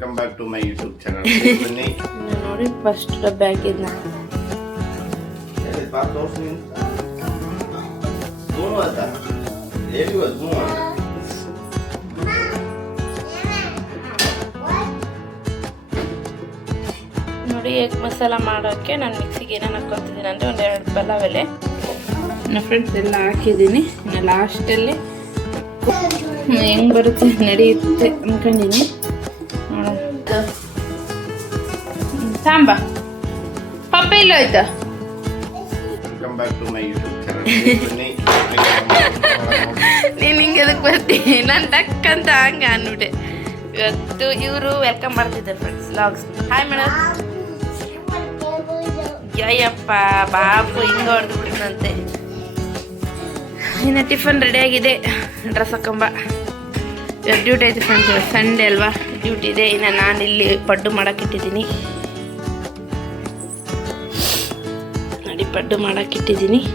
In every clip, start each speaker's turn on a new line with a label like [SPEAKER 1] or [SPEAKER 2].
[SPEAKER 1] Welcome back to my YouTube channel ಬನ್ನಿ
[SPEAKER 2] ನೋಡಿ first bag ಹಾಕಿದ್ ನಾನು
[SPEAKER 1] ಹೇಳಿ ಬಾ ತೋರ್ಸು ನೀನು. ಸ್ಪೂನು ಆಯ್ತಾ ಹೇಳಿ ಸ್ಪೂನು
[SPEAKER 2] ನೋಡಿ ಎಗ್ ಮಸಾಲ ಮಾಡೋಕ್ಕೆ ನಾನು ಮಿಕ್ಸಿಗೆ ಏನೇನು ಹಾಕ್ಕೊತಿದ್ದೀನಿ ಅಂದರೆ ಒಂದು ಎರಡು ಪಲಾವ್ ಎಲೆ. ನನ್ನ ಫ್ರೆಂಡ್ಸ್ ಎಲ್ಲ ಹಾಕಿದ್ದೀನಿ. ಇನ್ನು ಲಾಸ್ಟಲ್ಲಿ ಹೆಂಗೆ ಬರುತ್ತೆ ನಡೆಯುತ್ತೆ ಅನ್ಕೊಂಡಿನಿ. ಸಾಂಬ ಪಪ್ಪ ಇಲ್ಲ
[SPEAKER 1] ಬನ್ನಿ
[SPEAKER 2] ನೀನು ಹಿಂಗೆ ಅದಕ್ಕೆ ಬರ್ತೀನಿ ನಾನು ಡಕ್ ಅಂತ ಹಂಗೆ ಅಂದ್ಬಿಟ್ಟೆ ಇವತ್ತು ಇವರು ವೆಲ್ಕಮ್ ಮಾಡ್ತಿದ್ದಾರೆ friends logs hi madam Ayyappa Babu ಹಿಂಗೆ ಹೊಡೆದ್ಬಿಟ್ಟಿನಂತೆ ಇನ್ನು ಟಿಫನ್ ರೆಡಿ ಆಗಿದೆ. ಡ್ರೆಸ್ ಹಾಕೊಂಬ. ಇವತ್ತು ಡ್ಯೂಟಿ ಐತೆ ಫ್ರೆಂಡ್ಸ್ ಸಂಡೇ ಅಲ್ವಾ? ಡ್ಯೂಟಿ ಇದೆ. ಇನ್ನು ನಾನು ಇಲ್ಲಿ ಪಡ್ಡು ಮಾಡೋಕ್ಕಿಟ್ಟಿದ್ದೀನಿ ನೋಡಿ ಪಡ್ಡು ಮಾಡೋಕ್ಕಿಟ್ಟಿದ್ದೀನಿ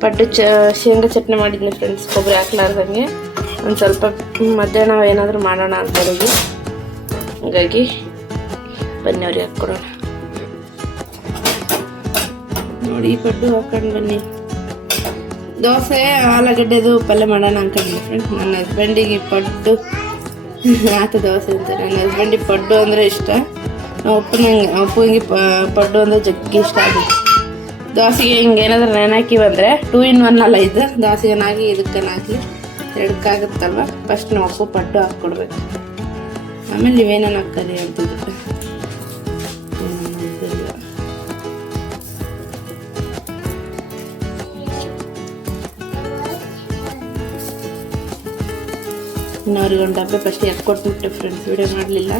[SPEAKER 2] ಪಡ್ಡು ಚ, ಶೇಂಗಾ ಚಟ್ನಿ ಮಾಡಿದ್ದೀನಿ ಫ್ರೆಂಡ್ಸ್ ಕೊಬ್ಬರಿ ಹಾಕ್ಲಾರ್ದಂಗೆ. ಒಂದು ಸ್ವಲ್ಪ ಮಧ್ಯಾಹ್ನ ಏನಾದರೂ ಮಾಡೋಣ ಅಂತ ಬೆಳಿಗ್ಗೆ ಹಾಗಾಗಿ ಬನ್ನಿ ಅವ್ರಿಗೆ ಹಾಕ್ಕೊಡೋಣ. ನೋಡಿ ಪಡ್ಡು ಹಾಕೊಂಡು ಬನ್ನಿ. ದೋಸೆ, ಆಲೂಗಡ್ಡೆದು ಪಲ್ಯ ಮಾಡೋಣ ಅನ್ಕೊಂಡಿದ್ದೆ ಫ್ರೆಂಡ್ ನನ್ನ ಹಸ್ಬೆಂಡಿಗೆ ಪಡ್ಡು, ಆತ ದೋಸೆ ಅಂತ ನನ್ನ ಹಸ್ಬೆಂಡಿಗೆ ಪಡ್ಡು ಅಂದರೆ ಇಷ್ಟ. ಅಪ್ಪನಂಗೆ ಅಪ್ಪಂಗೆ ಪ- ಪಡ್ಡು ಅಂದರೆ ಜಗ್ಗಿ ಇಷ್ಟ ಆಗುತ್ತೆ. ದೋಸೆಗೆ ಹಿಂಗೆ ಏನಾದರೂ ನೆನಾಕಿ ಬಂದರೆ ಟೂ ಇನ್ ಒನ್ ಅಲ್ಲ ಇದು. ದೋಸೆಗೆ ಹಾಕಿ ಇದಕ್ಕೆ ಹಾಕಿ ಎರಡಕ್ಕಾಗುತ್ತಲ್ವ? ಫಸ್ಟ್ ನಾವು ಉಪ್ಪು ಪಟ್ಟು ಹಾಕ್ಕೊಡ್ಬೇಕು. ಆಮೇಲೆ ನೀವೇನೇನು ಹಾಕ್ತಾರೆ ಅಂತಿಲ್ಲ. ಇನ್ನು ಅವ್ರಿಗೆ ಒಂದು ಡಬ್ಬೆ ಫಸ್ಟ್ ಎತ್ಕೊಟ್ಬಿಟ್ಟು ಫ್ರೆಂಡ್ಸ್ ವೀಡಿಯೋ ಮಾಡಲಿಲ್ಲ.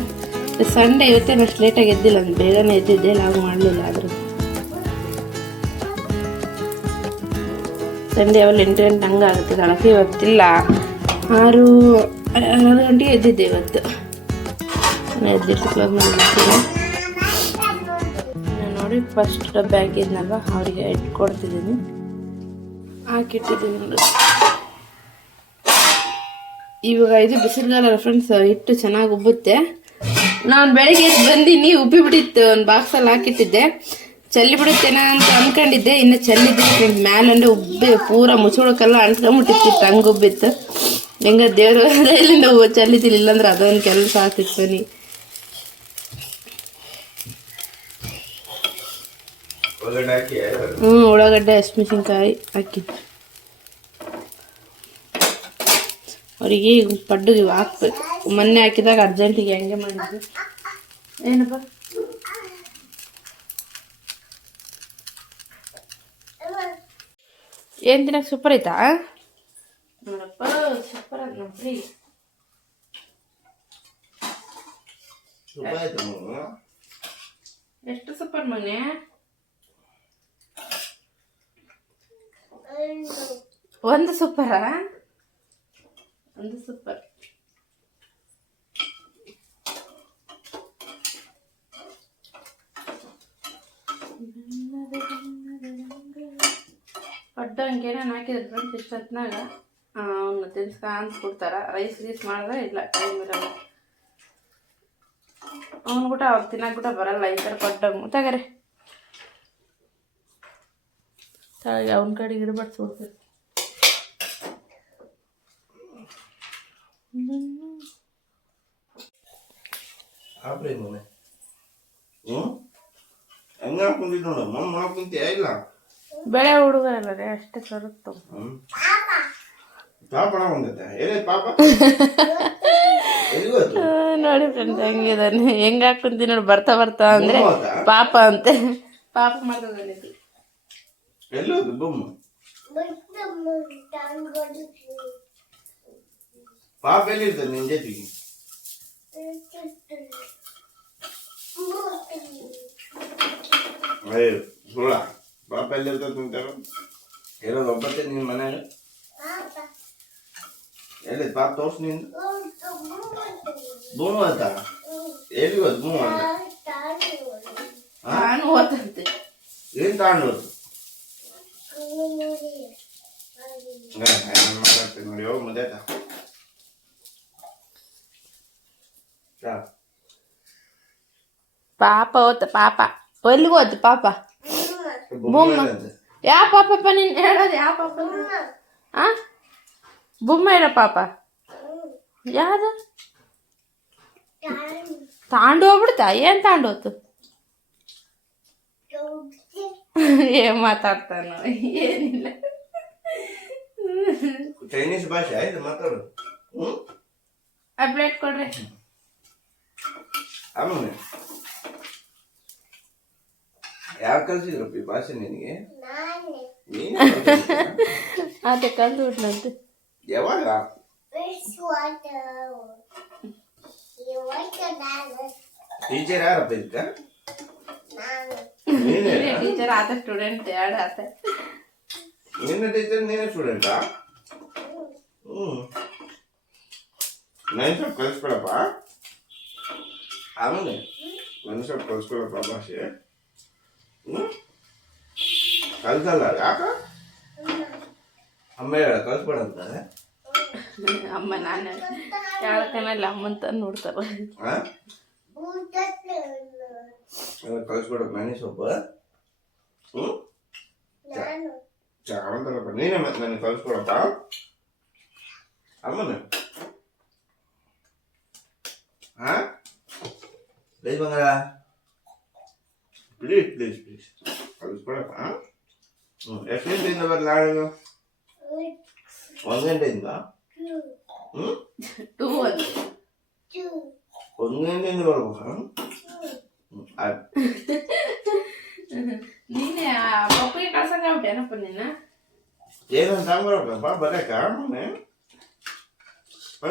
[SPEAKER 2] ಸಂಡೇ ಇವತ್ತೇನು ಅಷ್ಟು ಲೇಟಾಗಿ ಎದ್ದಿಲ್ಲ ನಾನು ಬೇಗನೆ ಎದ್ದಿದ್ದೆ, ನಾವು ಮಾಡಲಿಲ್ಲ ಆದರೂ. ಸಂಡೇ ಅವಲ್ಲಿ ಎಂಟು ಗಂಟೆ ಹಂಗೆ ಆಗುತ್ತೆ ಕಣಕ್ಕೆ ಇವತ್ತಿಲ್ಲ. ಆರು ಆರು ಗಂಟೆಗೆ ಎದ್ದಿದ್ದೆ ಇವತ್ತು. ಎದ್ದಿಟ್ಟು ಕ್ಲೋಸ್ ನಾನು ನೋಡಿ ಫಸ್ಟ್ ಡಬ್ಬೆ ಹಾಕಿದ್ನಲ್ವ ಅವರಿಗೆ ಇಟ್ಕೊಡ್ತಿದ್ದೀನಿ ಹಾಕಿಟ್ಟಿದ್ದೀನಿ ನೋಡಿ. ಇವಾಗ ಇದು ಬಿಸಿಲುಗಾಲ ಫ್ರೆಂಡ್ಸ್ ಹಿಟ್ಟು ಚೆನ್ನಾಗಿ ಉಬ್ಬುತ್ತೆ. ನಾನು ಬೆಳಿಗ್ಗೆ ಬಂದಿನಿ ಉಬ್ಬಿಬಿಟ್ಟಿತ್ತು, ಒಂದು ಬಾಕ್ಸಲ್ಲಿ ಹಾಕಿಟ್ಟಿದ್ದೆ. ಚಲ್ಲಿ ಬಿಡುತ್ತೇನ ಅಂತ ಅನ್ಕೊಂಡಿದ್ದೆ. ಇನ್ನು ಚಲ್ಲಿದ್ದೆ ಫ್ರೆಂಡ್ ಮ್ಯಾಲಂಡೆ ಉಬ್ಬಿ ಪೂರ ಮುಚ್ಕೊಳಕ್ಕೆಲ್ಲ ಅಂಟ್ಕೊಂಡ್ಬಿಟ್ಟಿತ್ತು ಹಂಗೆ ಉಬ್ಬಿತ್ತು. ಹೆಂಗ ದೇವ್ರ ಇಲ್ಲಿಂದ ಚಲ್ಲಿದ್ದಿಲ್ಲ ಇಲ್ಲಾಂದ್ರೆ ಅದೊಂದು ಕೆಲಸ ಆಗ್ತಿತ್ತು
[SPEAKER 1] ಹಾಕಿ
[SPEAKER 2] ಹ್ಞೂ ಉಳ್ಳಾಗಡ್ಡೆ, ಹಸಿಮೆಣಸಿನ್ಕಾಯಿ ಹಾಕಿ ಅವರಿಗೆ ಪಡ್ಡು ಹಾಕ್ಬೇಕು. ಮೊನ್ನೆ ಹಾಕಿದಾಗ ಅರ್ಜೆಂಟಿಗೆ ಹೆಂಗೆ ಮಾಡಿದ್ವಿ. ಏನಪ್ಪ? ಏನ್ ತಿನ್ನಕ್ಕೆ ಸೂಪರ್ ಐತಾ? ನೋಡಪ್ಪ ಸೂಪರ್ ಅಂತ ನೋಡ್ರಿ. ಎಷ್ಟು ಸೂಪರ್ ಮನೆ ಒಂದು ಸೂಪರ ಒಂದು ಸೂಪರ್ ಹಂಗೆ ಏನೇನು ಹಾಕಿದ್ರೆ ಫ್ರೆಂಡ್ಸ್ ಇಷ್ಟೊತ್ತಿನಾಗ ಅವನ್ನ ತಿನ್ಸ್ಕಾಂತ ಕೊಡ್ತಾರ. ರೈಸ್ ಗೀಸ್ ಮಾಡಿದ್ರೆ ಇಲ್ಲ, ಟೈಮ್ ಇರಲ್ಲ. ಅವನು ಕೂಡ ಅವ್ರು ತಿನ್ನಕ್ಕೆ ಕೂಡ ಬರಲ್ಲ, ಈ ಥರ ಪಡ್ಡಂಗೆ ತಗರೆ. ತಳಗೆ ಅವನ ಕಡೆ ಇಡಬಾರ್ದು
[SPEAKER 1] ಹ್ಞೂ ಹೆಂಗೆ ಹಾಕೊಂಡಿದ್ದು ನೋಡು ಮಮ್ಮ ಮಾಡಕ್ ಇಲ್ಲ?
[SPEAKER 2] ಬೆಳೆ ಹುಡುಗರಲ್ಲ ರೀ ಅಷ್ಟೇ ಸರುತ್ತು. ನೋಡಿ ಫ್ರೆಂಡ್ ಹೆಂಗಿದಾನೆ ಹೆಂಗ ಹಾಕೊಂತೀನಿ ನೋಡಿ ಬರ್ತಾ ಬರ್ತಾ ಅಂದ್ರೆ ಪಾಪ ಅಂತೆ. ಪಾಪ
[SPEAKER 1] ಬೊಮ್ಮ? ಪಾಪ ಎಲ್ಲಿರ್ತದೆ ನಿನ್ ಜೊತೆಗೆ? ಅಯ್ಯೋ ಪಾಪ ಎಲ್ಲಿರ್ತದೆ ಅಂತಾರ ಇರೋದು ಒಬ್ಬತ್ತೆ ನಿನ್ನ ಮನ್ಯಾಗ? ಎಲ್ಲಿ ಪಾಪ ತೋರ್ಸ್ ನೀನು. ಭೂಮಿ ಅಂತ? ಎಲ್ಲಿಗೋದು ಭೂಮಿ ಅಂತ?
[SPEAKER 2] ನಾನು ಓದಂತೆ
[SPEAKER 1] ಏನ್ ತಾಂಡು ಮಾತಾಡ್ತೀನಿ ನೋಡಿ ಹೋಗಿ ಮುದ್ದೆ ಚಾ
[SPEAKER 2] ಪಾಪ ಹೋತ ಪಾಪ. ಎಲ್ಲಿಗೆ ಹೋತು ಪಾಪ?
[SPEAKER 1] ಬೊಮ್ಮೆ.
[SPEAKER 2] ಯಾವ ಪಾಪಪ್ಪ ನೀನು ಹೇಳೋದು ಯಾವ ಪಾಪ ಆ ಬೊಮ್ಮ ಇರೋ ಪಾಪ ಯಾವ್ದು ತಾಂಡು ಹೋಗ್ಬಿಡ್ತಾ? ಏನು ತಾಂಡು ಹೋತು ಏನ್ ಮಾತಾಡ್ತಾನೋ? ಏನಿಲ್ಲ.
[SPEAKER 1] ಚೈನೀಸ್ ಭಾಷೆ ಆಯ್ತು ಮಾತಾಡು. ಹ್ಮ್?
[SPEAKER 2] ಆ ಪ್ಲೇಟ್ ಕೊಡ್ರಿ.
[SPEAKER 1] ಆಮೇಲೆ. ಯಾರು ಕಲ್ಸಿದ್ರಪ್ಪ ಈ ಭಾಷೆ ನಿನಗೆ? ನೀನೇ?
[SPEAKER 2] ಅದೇ ಕಲ್ತು ಬಿಟ್ನಂತೆ
[SPEAKER 1] ಯಾವಾಗ? ಟೀಚರ್ ಯಾರಪ್ಪ ಇದ್ದ? ನೀನೇ.
[SPEAKER 2] ಟೀಚರ್ ಆತ ಸ್ಟೂಡೆಂಟ್ ಎರಡು ಆತ.
[SPEAKER 1] ನಿನ್ನ ಟೀಚರ್ ನೀನೇ ಸ್ಟೂಡೆಂಟಾ? ಹ್ಞೂ ನೈನ್ ಸ್ವಲ್ಪ ಕಲಿಸ್ಕೊಡಪ್ಪ ಆಮೇಲೆ? ನನ್ನ ಸ್ವಲ್ಪ ಕಲಿಸ್ಕೊಡಪ್ಪ ಭಾಷೆ. ಹ್ಮ್ ಕಲ್ಸಲ್ಲ ಯಾಕ? ಅಮ್ಮ ಹೇಳ ಕಲ್ಸ್ಬೇಡ ಅಂತಾರೆ
[SPEAKER 2] ಅಮ್ಮ ನಾನು. ಯಾಳಕನಲ್ಲ ಅಮ್ಮನ್ ತಂದು ನೋಡ್ತಾರ.
[SPEAKER 1] ಕಲ್ಸ್ಬೇಡ ಮನೆ ನಾನೇ ಸ್ವಲ್ಪ ಹ್ಮ್ ಚಾವಂತಲ್ಲಪ್ಪ ನೀನೇ ಮತ್ತೆ ನನಗೆ ಕಲ್ಸ್ಕೊಡಪ್ಪ ಅಮ್ಮನ? ಹಾ ಬಂಗಾರ. ಪ್ಲೀಸ್ ಪ್ಲೀಸ್ ಪ್ಲೀಸ್ ಕಲಿಸ್ಕೊಡಪ್ಪ ಹ್ಞೂ ಎಷ್ಟು ಗಂಟೆಯಿಂದ ಬರಲ್ಲ ಆಳು ಒಂದು ಗಂಟೆಯಿಂದ ಹ್ಞೂ
[SPEAKER 2] ಟೂ ಒಂದು
[SPEAKER 1] ಒಂದು ಗಂಟೆಯಿಂದ ಬರ್ಬೇಕಾ ಹ್ಞೂ ಆಯ್ತು
[SPEAKER 2] ನೀನೆ ಪಪ್ಪಿಗೆ ಕಳ್ಸಂಗ ಏನಪ್ಪ ನೀನು
[SPEAKER 1] ಏನಂತ ಬರ್ಬೇಕಪ್ಪ ಬರಕ ಮೊನ್ನೆ ಹ?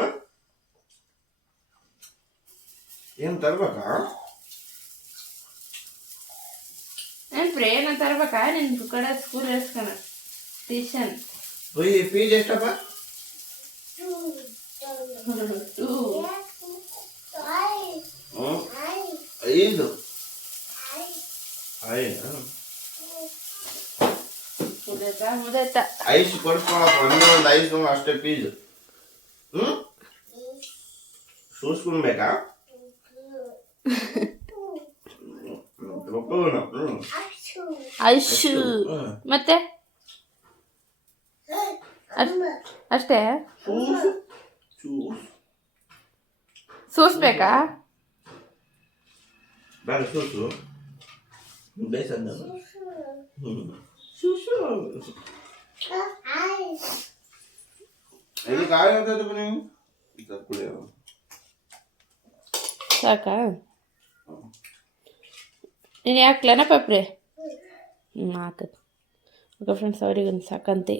[SPEAKER 1] ಏನ್ ತರ್ಬೇಕಾ
[SPEAKER 2] ಏನ್ ಪ್ರೇ ಏನಂತ ತರ್ಬೇಕಾ ನಿನ್ ಕಡೆ ಸ್ಕೂಲ್ ಇರ್ಸ್ಕಣ ಟ್ಯೂಷನ್
[SPEAKER 1] ಫೀ ಫೀಸ್ ಎಷ್ಟಪ್ಪ?
[SPEAKER 2] ಟೂ
[SPEAKER 1] ಹ್ಞೂ. ಐದು. ಐದು.
[SPEAKER 2] ಮುದೈತಾ ಮುದೈತಾ.
[SPEAKER 1] ಐಸ್ ಕೊಡ್ಕೊಳಪ್ಪ ಒಂದೇ ಒಂದು ಐಸ್ ಅಷ್ಟೇ ಫೀಸ್ ಹ್ಞೂ.
[SPEAKER 2] ಐಶು
[SPEAKER 1] ಹ್ಞೂ
[SPEAKER 2] ಮತ್ತೆ ಅಷ್ಟ್- ಅಷ್ಟೇ
[SPEAKER 1] ಸೂಸು ಸೂಸ್
[SPEAKER 2] ಸೂಸ್ಬೇಕಾ
[SPEAKER 1] ಬೇಡ ಸೂಸು ಬೇಸಂದ ಸೂಸು ಎಲ್ಲಿ ಕಾಯಿ ಹೋಗ್ತದೆ ಬನ್ನಿ ಇದು ಕುಡಿಯೋ
[SPEAKER 2] ಸಾಕಾ ನೀನು ಯಾಕ್ಲನ ಪಪ್ರೆ ಹ್ಞೂ ಓಕೆ ಫ್ರೆಂಡ್ಸ್ ಅವ್ರಿಗೊಂದು ಸಾಕಂತೆ.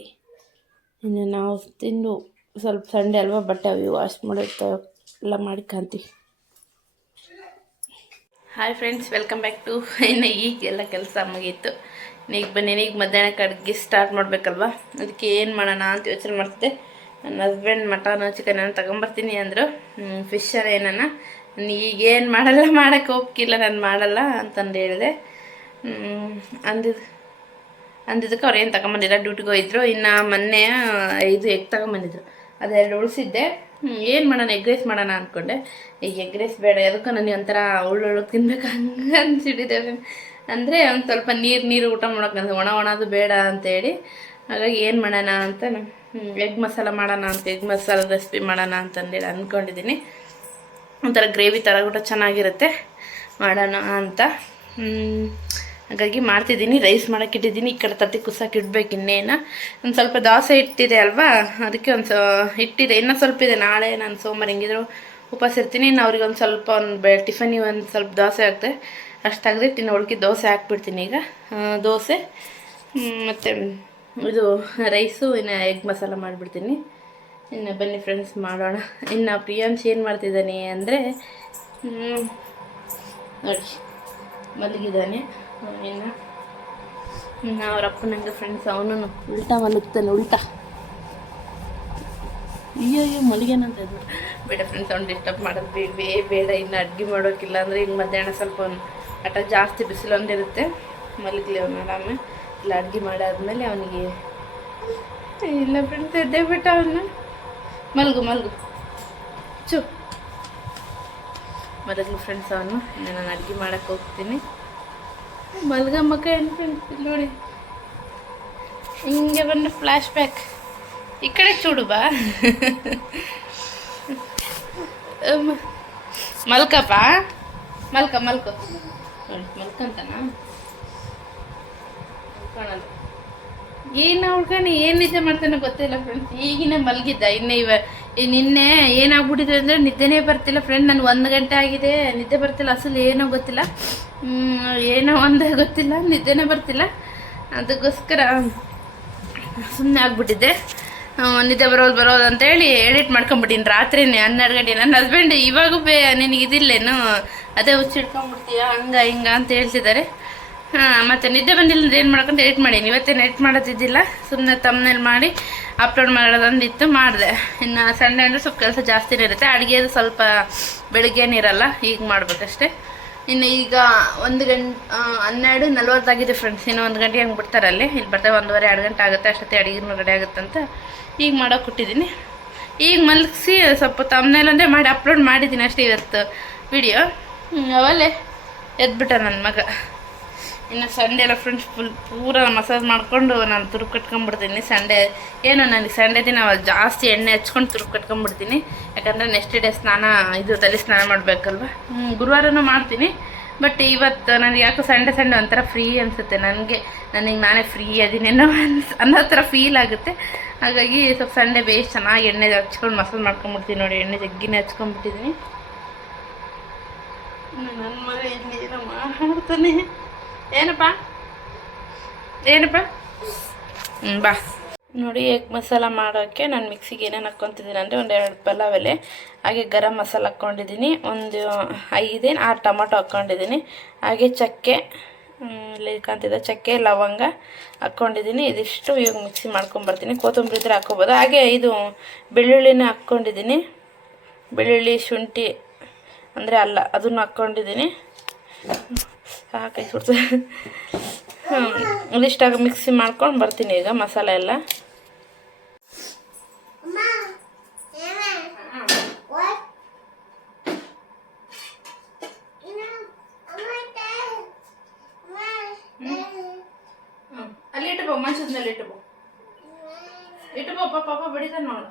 [SPEAKER 2] ಇನ್ನು ನಾವು ತಿಂದು ಸ್ವಲ್ಪ ಸಂಡೆ ಅಲ್ವಾ ಬಟ್ಟೆ ಅವು ವಾಶ್ ಮಾಡಿರ್ತಾವೆ ಎಲ್ಲ ಮಾಡ್ಕೊಂತೀವಿ hi friends welcome back to ಇನ್ನು ಈಗ ಎಲ್ಲ ಕೆಲಸ ಮುಗೀತು. ಈಗ ಬನ್ನಿ ಈಗ ಮಧ್ಯಾಹ್ನಕ್ಕೆ ಅಡುಗೆ ಸ್ಟಾರ್ಟ್ ಮಾಡಬೇಕಲ್ವಾ? ಅದಕ್ಕೆ ಏನು ಮಾಡೋಣ ಅಂತ ಯೋಚನೆ ಮಾಡ್ತಿದ್ದೆ. ನನ್ನ ಹಸ್ಬೆಂಡ್ ಮಟನ್ ಚಿಕನ್ ಏನೋ ತಗೊಂಬರ್ತೀನಿ ಅಂದರು. ಫಿಶ್ ಏನಾನ ಈಗೇನು ಮಾಡಲ್ಲ ಮಾಡೋಕ್ಕೆ ಹೋಗ್ಕಿಲ್ಲ ನಾನು ಮಾಡಲ್ಲ ಅಂತಂದು ಹೇಳಿದೆ. ಅಂದಿದ್ದು ಅಂದಿದ್ದಕ್ಕೆ ಅವ್ರು ಏನು ತಗೊಂಬಂದಿಲ್ಲ, ಡ್ಯೂಟಿಗೆ ಹೋಯಿದ್ರು ಇನ್ನು ಮೊನ್ನೆ ಇದು ಎಗ್ ತಗೊಂಬಂದಿದ್ರು. ಅದೆರಡು ಉಳಿಸಿದ್ದೆ. ಏನು ಮಾಡೋಣ, ಎಗ್ ರೈಸ್ ಮಾಡೋಣ ಅಂದ್ಕೊಂಡೆ ಈಗ ಎಗ್ ರೈಸ್ ಬೇಡ ಅದಕ್ಕೂ ನನಗೆ ಒಂಥರ ಉಳ್ಳುಳ್ಳು ತಿನ್ಬೇಕು ಹಂಗೆ ಅನ್ಸಿಟ್ಟಿದೆ ಅಂದರೆ ಒಂದು ಸ್ವಲ್ಪ ನೀರು ನೀರು ಊಟ ಮಾಡೋಕೆ ಒಣ ಒಣದು ಬೇಡ ಅಂತೇಳಿ ಹಾಗಾಗಿ ಏನು ಮಾಡೋಣ ಅಂತ ಎಗ್ ಮಸಾಲ ಮಾಡೋಣ ಅಂತ, ಎಗ್ ಮಸಾಲ ರೆಸಿಪಿ ಮಾಡೋಣ ಅಂತಂದೇಳಿ ಅಂದ್ಕೊಂಡಿದ್ದೀನಿ ಒಂಥರ ಗ್ರೇವಿ ಥರ ಕೂಡ ಚೆನ್ನಾಗಿರುತ್ತೆ. ಮಾಡೋಣ ಅಂತ. ಹಾಗಾಗಿ ಮಾಡ್ತಿದ್ದೀನಿ. ರೈಸ್ ಮಾಡೋಕೆ ಇಟ್ಟಿದ್ದೀನಿ. ಈ ಕಡೆ ತತ್ತಿ ಕುಸಕ್ಕೆ ಇನ್ನೇನು. ಒಂದು ಸ್ವಲ್ಪ ದೋಸೆ ಇಟ್ಟಿದೆ ಅಲ್ವಾ? ಅದಕ್ಕೆ ಒಂದು ಸ, ಇಟ್ಟಿದೆ. ಇನ್ನೂ ಸ್ವಲ್ಪ ಇದೆ. ನಾಳೆ ನಾನು ಸೋಮವಾರ ಹೆಂಗಿದ್ರು ಉಪವಾಸ ಇರ್ತೀನಿ. ಇನ್ನು ಅವ್ರಿಗೆ ಒಂದು ಸ್ವಲ್ಪ ಒಂದು ಬೆ, ಟಿಫನಿಗೆ ಒಂದು ಸ್ವಲ್ಪ ದೋಸೆ ಹಾಕ್ತೆ ಅಷ್ಟು ತೆಗೆದಿಟ್ಟು ಇನ್ನು ಹುಡುಕಿ ದೋಸೆ ಹಾಕ್ಬಿಡ್ತೀನಿ ಈಗ. ದೋಸೆ. ಮತ್ತು ಇದು ರೈಸು, ಇನ್ನು ಎಗ್ ಮಸಾಲ ಮಾಡಿಬಿಡ್ತೀನಿ. ಇನ್ನು ಬನ್ನಿ ಫ್ರೆಂಡ್ಸ್ ಮಾಡೋಣ. ಇನ್ನು ಪ್ರಿಯಾಂಶ್ ಏನು ಮಾಡ್ತಿದ್ದಾನೆ ಅಂದರೆ ನೋಡಿ, ಮಲಗಿದ್ದಾನೆ. ಇನ್ನು ಇನ್ನು ಅವ್ರ ಅಪ್ಪನಂಗೆ ಫ್ರೆಂಡ್ಸ್ ಅವನು ಉಲ್ಟಾ ಮಲಗ್ತಾನೆ, ಉಲ್ಟಾ. ಅಯ್ಯೋ ಅಯ್ಯೋ ಮಲಗೇನಂತ ಬೇಡ ಫ್ರೆಂಡ್ಸ್ ಅವ್ನು ಡಿಸ್ಟರ್ಬ್ ಮಾಡೋದು ಬೇಡವೇ ಬೇಡ, ಇನ್ನು ಅಡುಗೆ ಮಾಡೋಕ್ಕಿಲ್ಲ ಅಂದರೆ ಇನ್ನು ಮಧ್ಯಾಹ್ನ ಸ್ವಲ್ಪ ಆಟ ಜಾಸ್ತಿ ಬಿಸಿಲು ಒಂದಿರುತ್ತೆ ಮಲಗಲಿ ಅವನು ಆರಾಮೆ. ಇಲ್ಲ, ಅಡುಗೆ ಮಾಡಾದ್ಮೇಲೆ ಅವನಿಗೆ, ಇಲ್ಲ ಫ್ರೆಂಡ್ಸ್ ಎದ್ದೇ ಬಿಟ್ಟ ಅವನು. ಮಲ್ಗು ಮಲ್ಗು ಚು ಮಲಗಲು ಫ್ರೆಂಡ್ಸ್ ಅವನು ಇನ್ನು ನಾನು ಅಡುಗೆ ಮಾಡಕ್ಕೆ ಹೋಗ್ತೀನಿ ಮಲ್ಗಮ್ಮಕ್ಕ ಏನು ಫ್ರೆಂಡ್ಸ್ ನೋಡಿ ಹಿಂಗೆ ಬಂದು ಫ್ಲ್ಯಾಶ್ ಬ್ಯಾಕ್ ಈ ಕಡೆ ಚೂಡು ಬಾ ಅಮ್ಮ. ಮಲ್ಕಪ್ಪ ಮಲ್ಕ ಮಲ್ಕೊ ನೋಡಿ ಮಲ್ಕಂತಾನ ಮಲ್ಕೊಳಲ್ಲ ಏನು ಉಳ್ಕೊಂಡು ಏನು ನಿದ್ದೆ ಮಾಡ್ತಾನೆ ಗೊತ್ತಿಲ್ಲ ಫ್ರೆಂಡ್ಸ್ ಈಗಿನ ಮಲಗಿದ್ದ. ಇನ್ನೇ ಇವ ನಿನ್ನೆ ಏನಾಗ್ಬಿಟ್ಟಿದೆ ಅಂದರೆ ನಿದ್ದೆನೇ ಬರ್ತಿಲ್ಲ ಫ್ರೆಂಡ್ ನನಗೆ ಒಂದು ಗಂಟೆ ಆಗಿದೆ. ನಿದ್ದೆ ಬರ್ತಿಲ್ಲ. ಅಸಲು ಏನೋ ಗೊತ್ತಿಲ್ಲ. ಏನೋ ಒಂದು ಗೊತ್ತಿಲ್ಲ. ನಿದ್ದೆನೇ ಬರ್ತಿಲ್ಲ. ಅದಕ್ಕೋಸ್ಕರ ಸುಮ್ಮನೆ ಆಗ್ಬಿಟ್ಟಿದ್ದೆ. ನಿದ್ದೆ ಬರೋದು ಬರೋದು ಅಂತೇಳಿ ಎಡಿಟ್ ಮಾಡ್ಕೊಂಬಿಟ್ಟಿನಿ. ರಾತ್ರಿ ಹನ್ನೆರಡು ಗಂಟೆ. ನನ್ನ ಹಸ್ಬೆಂಡ್ ಇವಾಗೂ ಬೇ ನಿನಗೆ ಅದೇ ಹುಚ್ಚಿಡ್ಕೊಂಬಿಡ್ತೀಯ ಹಂಗೆ ಹಿಂಗೆ ಅಂತ ಹೇಳ್ತಿದ್ದಾರೆ. ಹಾಂ, ಮತ್ತು ನಿದ್ದೆ ಬಂದಿಲ್ಲ ಅಂದ್ರೆ ಏನು ಮಾಡ್ಕೊಂತ ಎಡಿಟ್ ಮಾಡೀನಿ ಇವತ್ತೇನು ಎಡಿಟ್ ಮಾಡೋದಿದ್ದಿಲ್ಲ ಸುಮ್ಮನೆ ತಮ್ಮನೇಲಿ ಮಾಡಿ ಅಪ್ಲೋಡ್ ಮಾಡೋದಂದಿತ್ತು, ಮಾಡಿದೆ. ಇನ್ನು ಸಂಡೇ ಅಂದರೆ ಸ್ವಲ್ಪ ಕೆಲಸ ಜಾಸ್ತಿನೇ ಇರುತ್ತೆ. ಅಡುಗೆದು ಸ್ವಲ್ಪ ಬೆಳಿಗ್ಗೆನೇ ಇರಲ್ಲ, ಈಗ ಮಾಡ್ಬೇಕಷ್ಟೆ. ಇನ್ನು ಈಗ ಒಂದು ಗಂಟೆ ಹನ್ನೆರಡು ನಲ್ವತ್ತಾಗಿದೆ ಫ್ರೆಂಡ್ಸ್ ಇನ್ನು ಒಂದು ಗಂಟೆ ಹಂಗೆ ಬಿಡ್ತಾರೆ ಅಲ್ಲಿ. ಇಲ್ಲಿ ಬರ್ತೇವೆ ಒಂದೂವರೆ, ಎರಡು ಗಂಟೆ ಆಗುತ್ತೆ. ಅಷ್ಟೊತ್ತೆ ಅಡುಗೆ ರೆಡಿ ಆಗುತ್ತೆ ಅಂತ ಈಗ ಮಾಡೋಕೆ ಕೊಟ್ಟಿದ್ದೀನಿ ಈಗ ಮಲಗಿಸಿ ಸ್ವಲ್ಪ ತಮ್ಮನೇಲಿ ಅಂದರೆ ಮಾಡಿ ಅಪ್ಲೋಡ್ ಮಾಡಿದ್ದೀನಿ ಅಷ್ಟೇ ಇವತ್ತು ವಿಡಿಯೋ ಅವಲ್ಲೇ ಎದ್ಬಿಟ್ಟ ನನ್ನ ಮಗ. ಇನ್ನು ಸಂಡೇ ಎಲ್ಲ ಫ್ರೆಂಡ್ಸ್ ಫುಲ್ ಪೂರ ಮಸಾಜ್ ಮಾಡಿಕೊಂಡು ನಾನು ತುರುಕ್ ಕಟ್ಕೊಂಡ್ಬಿಡ್ತೀನಿ. ಸಂಡೇ, ಏನು ನನಗೆ ಸಂಡೇ ದಿನ ಜಾಸ್ತಿ ಎಣ್ಣೆ ಹಚ್ಕೊಂಡು ತುರುಕ್ ಕಟ್ಕೊಂಡ್ಬಿಡ್ತೀನಿ. ಯಾಕಂದರೆ ನೆಕ್ಸ್ಟ್ ಡೇ ಸ್ನಾನ, ಇದು ತಲೆ ಸ್ನಾನ ಮಾಡಬೇಕಲ್ವ? ಗುರುವಾರನೂ ಮಾಡ್ತೀನಿ. ಬಟ್ ಇವತ್ತು ನನಗೆ ಯಾಕೋ ಸಂಡೇ ಸಂಡೇ ಒಂಥರ ಫ್ರೀ ಅನಿಸುತ್ತೆ. ನನಗೆ ನನಗೆ ನಾನೇ ಫ್ರೀ ಅದೀನೇನೋ ಅನ್ಸ್ ಅನ್ನೋ ಥರ ಫೀಲ್ ಆಗುತ್ತೆ. ಹಾಗಾಗಿ ಸ್ವಲ್ಪ ಸಂಡೇ ಬೇಸ್ ಚೆನ್ನಾಗಿ ಎಣ್ಣೆ ಹಚ್ಕೊಂಡು ಮಸಾಜ್ ಮಾಡ್ಕೊಂಡ್ಬಿಡ್ತೀನಿ ನೋಡಿ. ಎಣ್ಣೆ ಜಗ್ಗಿನೇ ಹಚ್ಕೊಂಡ್ಬಿಟ್ಟಿದ್ದೀನಿ ನನ್ನ ಮಗ ಇಲ್ಲಿ ಏನೋ ಮಾಡ್ತಾನೆ ಏನಪ್ಪ? ಏನಪ್ಪ? ಹ್ಞೂ ಬಾ. ನೋಡಿ ಎಗ್ ಮಸಾಲ ಮಾಡೋಕ್ಕೆ ನಾನು ಮಿಕ್ಸಿಗೆ ಏನೇನು ಹಾಕ್ಕೊತಿದ್ದೀನಿ ಅಂದರೆ ಒಂದು ಎರಡು ಪಲಾವ್ ಎಲೆ, ಹಾಗೆ ಗರಂ ಮಸಾಲ ಹಾಕ್ಕೊಂಡಿದ್ದೀನಿ. ಒಂದು ಐದೇನು ಆರು ಟೊಮೊಟೊ ಹಾಕ್ಕೊಂಡಿದ್ದೀನಿ. ಹಾಗೆ ಚಕ್ಕೆ ಇಲ್ಲಿ ಕಾಣ್ತಿದೆ ಚಕ್ಕೆ, ಲವಂಗ ಹಾಕ್ಕೊಂಡಿದ್ದೀನಿ. ಇದಿಷ್ಟು ಇವಾಗ ಮಿಕ್ಸಿ ಮಾಡ್ಕೊಂಬರ್ತೀನಿ ಕೊತ್ತಂಬರಿ ಇದ್ರೆ ಹಾಕ್ಕೊಬೋದು. ಹಾಗೆ ಇದು ಬೆಳ್ಳುಳ್ಳಿನ ಹಾಕ್ಕೊಂಡಿದ್ದೀನಿ. ಬೆಳ್ಳುಳ್ಳಿ, ಶುಂಠಿ, ಅಂದರೆ ಅಲ್ಲ, ಅದನ್ನು ಹಾಕ್ಕೊಂಡಿದ್ದೀನಿ. ಸಾಕೈ ಸುಡ್ತು. ಹ್ಞೂ ಇದಿಷ್ಟಾಗ ಮಿಕ್ಸಿ ಮಾಡ್ಕೊಂಡು ಬರ್ತೀನಿ ಈಗ ಮಸಾಲೆ ಎಲ್ಲ. ಅಲ್ಲಿ ಇಟ್ಟುಬೋ ಮಂಚದ ಮೇಲೆ ಇಟ್ಟುಬೋ ಇಟ್ಟುಬೋ ಪಾಪ ಪಾಪ, ಬಡಿತಾನೆ ನೋಡಿ.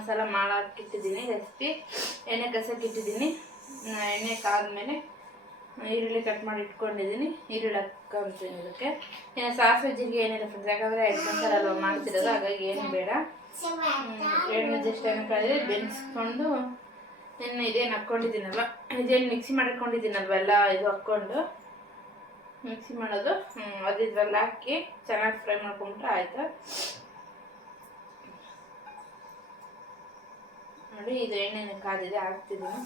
[SPEAKER 2] ಮಸಾಲ ಮಾಡಾಕಿಟ್ಟಿದ್ದೀನಿ ರೆಸಿಪಿ ಎಣ್ಣೆ ಕಸಕ್ಕೆ ಇಟ್ಟಿದ್ದೀನಿ. ಆ, ಎಣ್ಣೆ ಕಾದ್ಮೇಲೆ ಈರುಳ್ಳಿ ಕಟ್ ಮಾಡಿ ಇಟ್ಕೊಂಡಿದ್ದೀನಿ. ಈರುಳ್ಳಿ ಹಾಕೊಂತೀನಿ ಇದಕ್ಕೆ. ಇನ್ನು ಸಾಸಿವೆ ಜೀರಿಗೆ ಏನಿಲ್ಲ ಫ್ರೆಂಡ್ಸ್ ಯಾಕಂದರೆ ಎಗ್ ಮಸಾಲ ಅಲ್ವಾ ಮಾಡ್ತಿರೋದು ಹಾಗಾಗಿ ಏನು ಬೇಡ. ಎಣ್ಣೆ ಜಸ್ಟ್ ಏನು ಕಳೆದ್ರೆ ಬೆನ್ಸ್ಕೊಂಡು ಇನ್ನು ಇದೇನು ಹಾಕ್ಕೊಂಡಿದ್ದೀನಲ್ವ ಇದೇನು ಮಿಕ್ಸಿ ಮಾಡಿಕೊಂಡಿದ್ದೀನಲ್ವ ಎಲ್ಲ ಇದು ಹಾಕ್ಕೊಂಡು? ಮಿಕ್ಸಿ ಮಾಡೋದು. ಅದು ಇದ್ರಲ್ಲಿ ಹಾಕಿ ಚೆನ್ನಾಗಿ ಫ್ರೈ ಮಾಡ್ಕೊಂಬಿಟ್ರೆ ಆಯ್ತು. ನೋಡಿ ಇದು ಎಣ್ಣೆನ ಕಾದಿದೆ ಹಾಕ್ತಿದ್ದೀನಿ.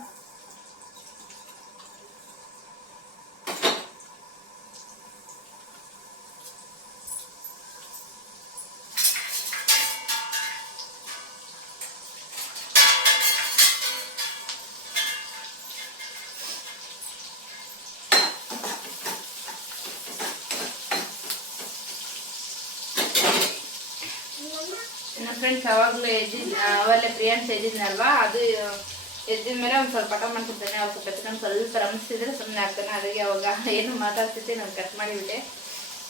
[SPEAKER 2] ಫ್ರೆಂಡ್ಸ್ ಅವಾಗಲೂ ಎದ್ದಿದ್ದು ಅವಲ್ಲೇ ಪ್ರಿಯಾಂಶ್ ಎದ್ದಿದ್ನಲ್ವಾ, ಅದು, ಎದ್ದಿದ ಮೇಲೆ ಒಂದು ಸ್ವಲ್ಪ ಪಟ ಮಾಡ್ತಿದ್ದಾನೆ ಅವ್ರು ಸ್ವಲ್ಪ ಎತ್ಕೊಂಡು ಸ್ವಲ್ಪ ರಮಿಸಿದ್ರೆ ಸುಮ್ಮನೆ ಆಗ್ತಾನೆ ಅದಕ್ಕೆ ಅವಾಗ ಏನು ಮಾತಾಡ್ತಿದ್ದೆ ನಾನು ಕಟ್ ಮಾಡಿಬಿಟ್ಟೆ.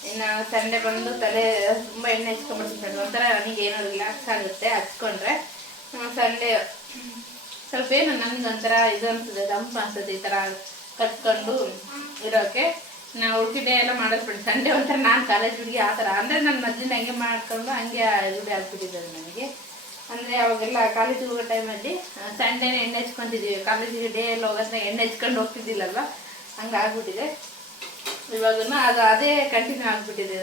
[SPEAKER 2] ಇನ್ನು ಸಂಡೆ ಬಂದು ತಲೆ ತುಂಬ ಎಣ್ಣೆ ಹಚ್ಕೊಂಡ್ಬಿಡ್ತೀನಿ ಒಂಥರ ನನಗೆ ಏನೋ ರಿಲ್ಯಾಕ್ಸ್ ಆಗುತ್ತೆ, ಹಚ್ಕೊಂಡ್ರೆ. ಸಂಡೆ, ಸ್ವಲ್ಪ ಏನು ನನಗೆ ಒಂಥರ ಇದು ಅನ್ಸುತ್ತೆ ತಂಪು ಅನ್ಸುತ್ತೆ ಈ ಥರ ಕಟ್ಕೊಂಡು ಇರೋಕ್ಕೆ ನಾವು ಡೇ ಎಲ್ಲ ಮಾಡೋದು ಬಿಡಿ ಸಂಡೆ ಒಂಥರ ನಾನು ಕಾಲೇಜ್ ಹುಡುಗಿ ಆ ಥರ. ಅಂದರೆ ನನ್ನ ಮೊದಲಿಂದ ಹಂಗೆ ಮಾಡ್ಕೊಂಡು ಹಂಗೆ ರೂಢಿ ಆಗ್ಬಿಟ್ಟಿದ್ದಾರೆ ನನಗೆ. ಅಂದರೆ ಅವಾಗೆಲ್ಲ ಕಾಲೇಜ್ ಹೋಗೋ ಟೈಮಲ್ಲಿ ಸಂಡೇನೇ ಎಣ್ಣೆ ಹಚ್ಕೊಂಡಿದ್ದೀವಿ. ಕಾಲೇಜಿಗೆ ಡೇ ಎಲ್ಲ ಹೋಗೋದ್ರೆ ಎಣ್ಣೆ ಹಚ್ಕೊಂಡು ಹೋಗ್ತಿದ್ದಿಲ್ಲಲ್ವ? ಹಂಗೆ ಆಗ್ಬಿಟ್ಟಿದೆ. ಇವಾಗೂ ಅದು ಅದೇ ಕಂಟಿನ್ಯೂ ಆಗಿಬಿಟ್ಟಿದೆ.